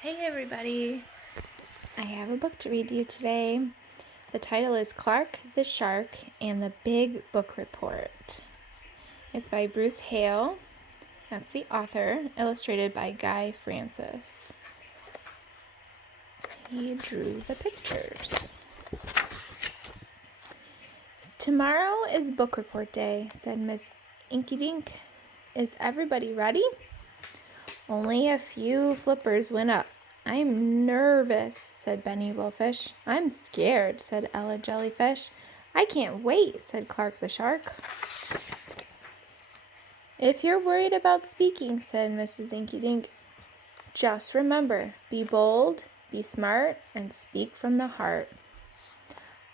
Hey everybody! I have a book to read to you today. The title is Clark the Shark and the Big Book Report. It's by Bruce Hale. That's the author, illustrated by Guy Francis. He drew the pictures. Tomorrow is book report day, said Miss Inkydink. Is everybody ready? Only a few flippers went up. I'm nervous, said Benny Bullfish. I'm scared, said Ella Jellyfish. I can't wait, said Clark the Shark. If you're worried about speaking, said Mrs. Inkydink, just remember, be bold, be smart, and speak from the heart.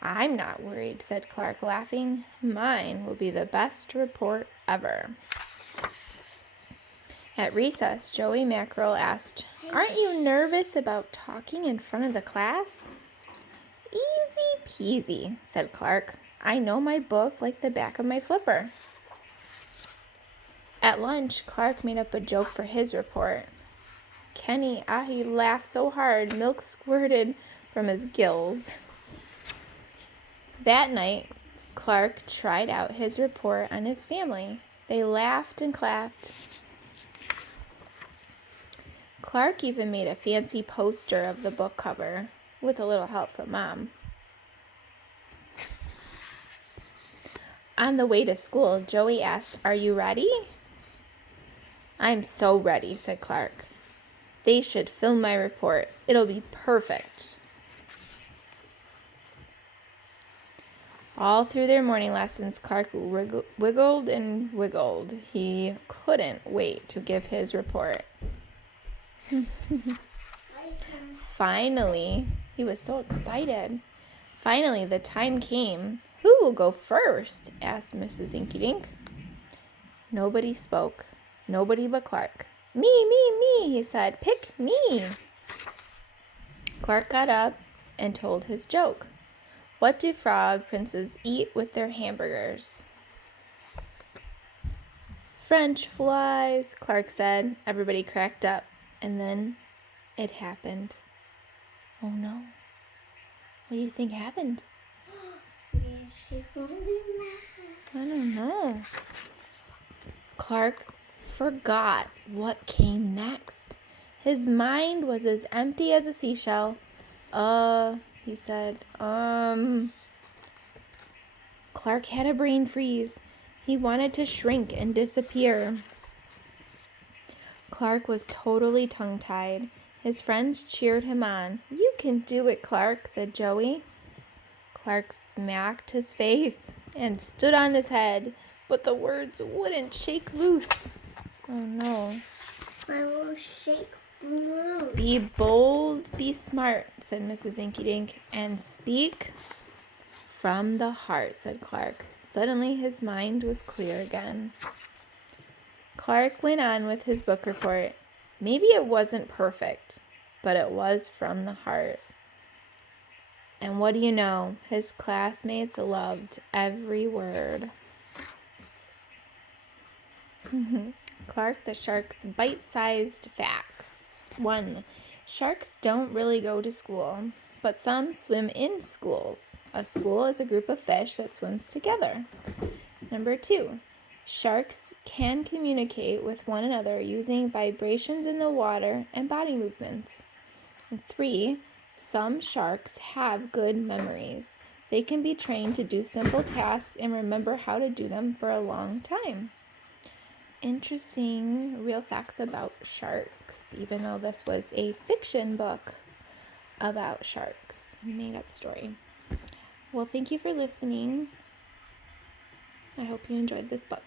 I'm not worried, said Clark, laughing. Mine will be the best report ever. At recess, Joey Mackerel asked, Aren't you nervous about talking in front of the class? Easy peasy, said Clark. I know my book like the back of my flipper. At lunch, Clark made up a joke for his report. Kenny, he laughed so hard, milk squirted from his gills. That night, Clark tried out his report on his family. They laughed and clapped. Clark even made a fancy poster of the book cover, with a little help from Mom. On the way to school, Joey asked, Are you ready? I'm so ready, said Clark. They should film my report. It'll be perfect. All through their morning lessons, Clark wiggled and wiggled. He couldn't wait to give his report. Finally, he was so excited. Finally, the time came. Who will go first? Asked Mrs. Inkydink. Nobody spoke. Nobody but Clark. Me, he said. Pick me. Clark got up and told his joke. What do frog princes eat with their hamburgers? French flies, Clark said. Everybody cracked up. And then it happened. Oh no. What do you think happened? She's gonna be mad. I don't know. Clark forgot what came next. His mind was as empty as a seashell. He said, Clark had a brain freeze. He wanted to shrink and disappear. Clark was totally tongue-tied. His friends cheered him on. You can do it, Clark, said Joey. Clark smacked his face and stood on his head, but the words wouldn't shake loose. Oh no. I will shake blue. Be bold, be smart, said Mrs. Inkydink, and speak from the heart, said Clark. Suddenly his mind was clear again. Clark went on with his book report. Maybe it wasn't perfect, but it was from the heart. And what do you know? His classmates loved every word. Clark the Shark's bite-sized facts. 1. Sharks don't really go to school, but some swim in schools. A school is a group of fish that swims together. 2. Sharks can communicate with one another using vibrations in the water and body movements. 3. Some sharks have good memories. They can be trained to do simple tasks and remember how to do them for a long time. Interesting real facts about sharks, even though this was a fiction book about sharks, made-up story. Well, thank you for listening. I hope you enjoyed this book.